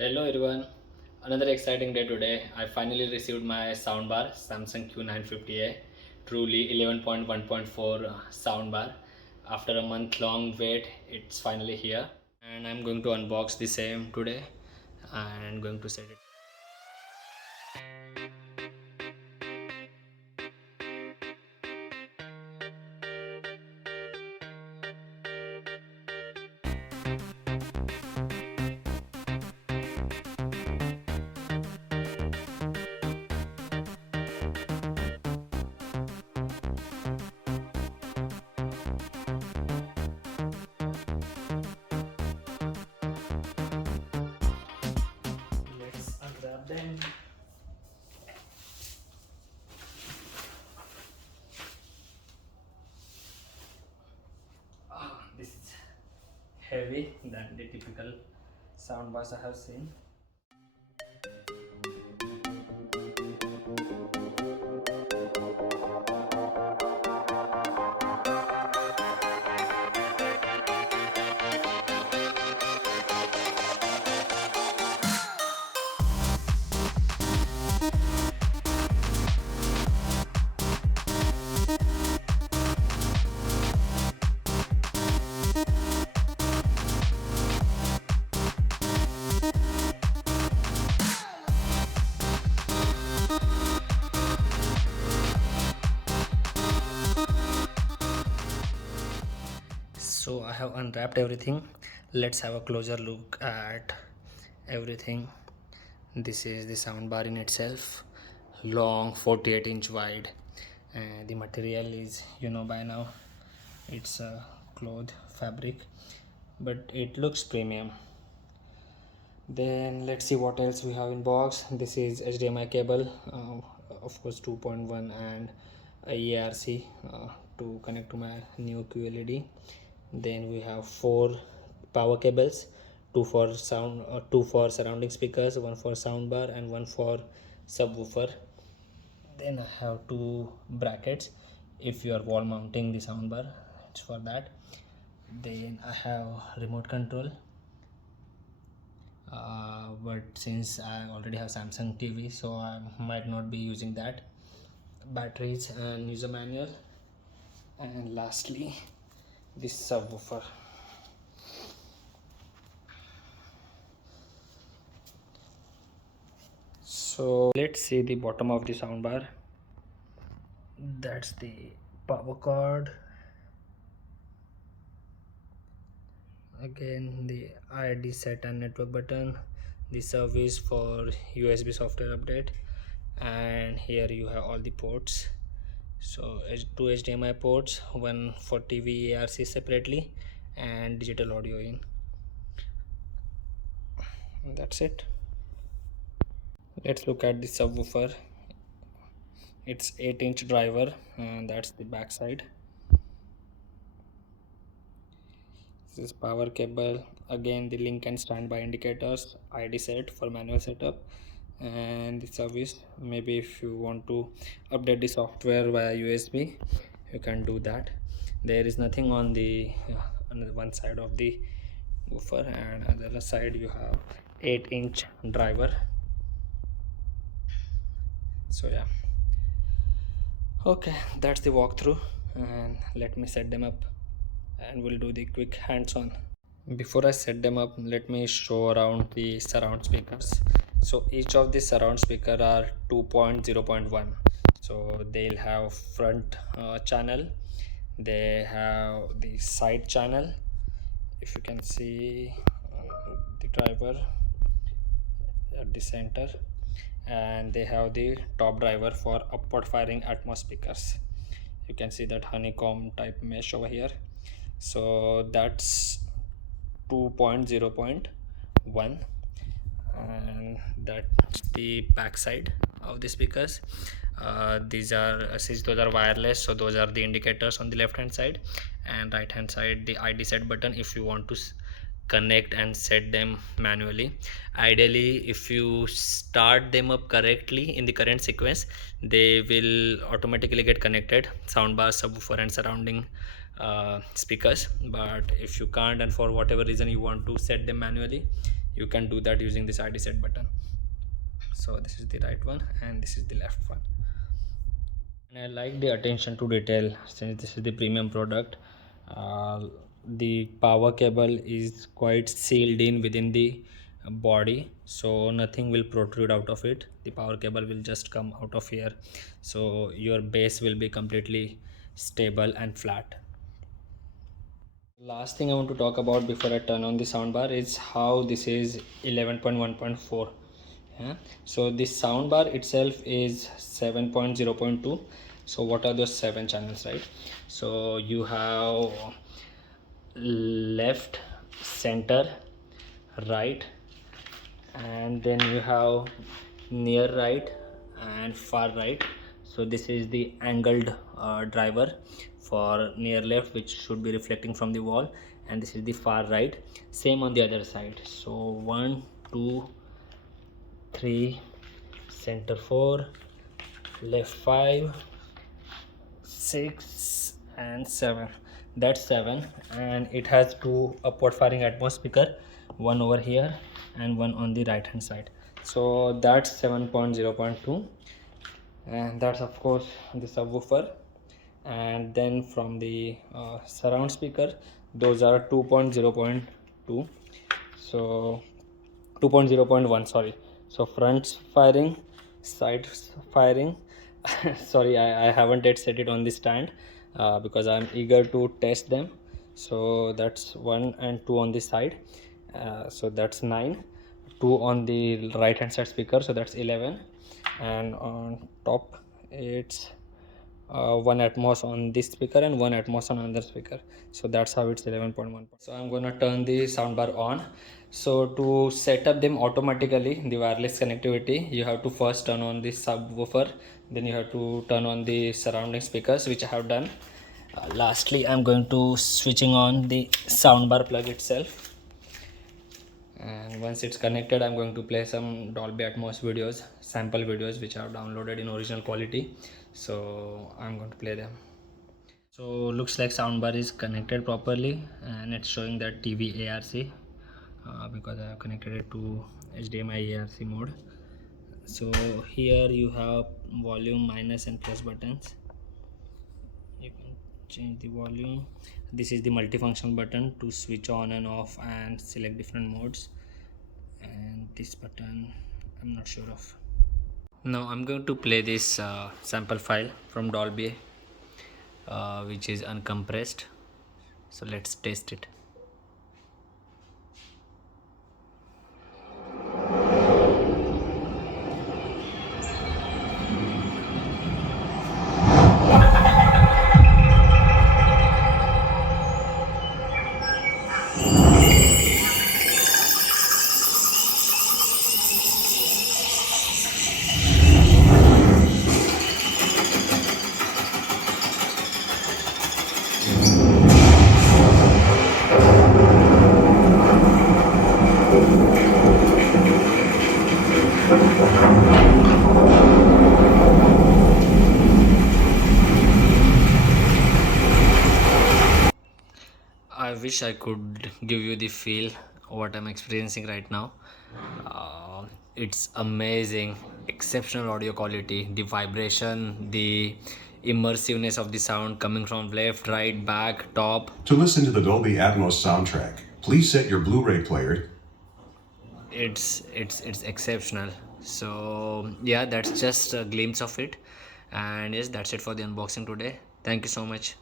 Hello everyone, another exciting day today. I finally received my soundbar Samsung Q950A, truly 11.1.4 soundbar. After a month long wait, it's finally here and I'm going to unbox the same today and going to set it. Let's unwrap them. This is heavy than the typical soundbars I have seen. So I have unwrapped everything. Let's have a closer look at everything. This is the soundbar in itself, long 48-inch wide, and the material is, by now, it's a cloth fabric, but it looks premium. Then let's see what else we have in box. This is HDMI cable, of course 2.1, and a ERC to connect to my new QLED. Then we have four power cables, two for surrounding speakers, one for soundbar, and one for subwoofer. Then I have two brackets if you are wall mounting the soundbar, it's for that. Then I have remote control, but since I already have Samsung TV, so I might not be using that. Batteries and user manual, and lastly this subwoofer. So let's see the bottom of the soundbar. That's the power cord. Again, the ID set and network button, the service for USB software update, and here you have all the ports. So two HDMI ports, one for TV ARC separately, and digital audio in. That's it. Let's look at the subwoofer. It's 8-inch driver, and that's the back side. This is power cable. Again, the link and standby indicators, ID set for manual setup, and the service. Maybe if you want to update the software via USB, you can do that. There is nothing on the one side of the woofer, and on the other side you have 8-inch driver. So yeah, okay, that's the walkthrough, and let me set them up and we'll do the quick hands-on. Before I set them up, let me show around the surround speakers. So each of the surround speaker are 2.0.1. So they'll have front channel, they have the side channel. If you can see the driver at the center, and they have the top driver for upward firing Atmos speakers. You can see that honeycomb type mesh over here. So that's 2.0.1, and that's the back side of the speakers. These are, since those are wireless, so those are the indicators on the left hand side, and right hand side the ID set button if you want to connect and set them manually. Ideally, if you start them up correctly in the current sequence, they will automatically get connected, soundbar, subwoofer, and surrounding speakers. But if you can't, and for whatever reason you want to set them manually, you can do that using this ID set button. So this is the right one and this is the left one. And I like the attention to detail since this is the premium product. The power cable is quite sealed in within the body, so nothing will protrude out of it. The power cable will just come out of here, so your base will be completely stable and flat. Last thing I want to talk about before I turn on the soundbar is how this is 11.1.4. Yeah. So this soundbar itself is 7.0.2. So what are those 7 channels, right? So you have left, center, right, and then you have near right and far right. So this is the angled driver for near left, which should be reflecting from the wall, and this is the far right. Same on the other side. So 1 2 3, center 4, left 5, 6 and 7. That's 7, and it has 2 upward firing Atmos speaker, one over here and one on the right hand side. So that's 7.0.2, and that's of course the subwoofer. And then from the surround speaker, those are 2.0.2. So 2.0.1, sorry. So front firing, side firing. Sorry, I haven't yet set it on the stand because I'm eager to test them. So that's 1 and 2 on the side, so that's 9. 2 on the right hand side speaker, so that's 11. And on top it's 1 Atmos on this speaker and 1 Atmos on another speaker. So that's how it's 11.1. So I'm gonna turn the soundbar on. So to set up them automatically, the wireless connectivity, you have to first turn on the subwoofer, then you have to turn on the surrounding speakers, which I have done. Lastly, I'm going to switching on the soundbar plug itself. And once it's connected, I'm going to play some Dolby Atmos videos, sample videos which I have downloaded in original quality. So I'm going to play them. So looks like soundbar is connected properly, and it's showing that TV ARC because I have connected it to HDMI ARC mode. So here you have volume minus and plus buttons. You can change the volume. This is the multifunction button to switch on and off and select different modes, and this button I'm not sure of. Now I'm going to play this sample file from Dolby, which is uncompressed. So let's test it. I wish I could give you the feel what I'm experiencing right now. It's amazing, exceptional audio quality, the vibration, the immersiveness of the sound coming from left, right, back, top. To listen to the Dolby Atmos soundtrack, please set your Blu-ray player. It's exceptional. So yeah, that's just a glimpse of it, and yes, that's it for the unboxing today. Thank you so much.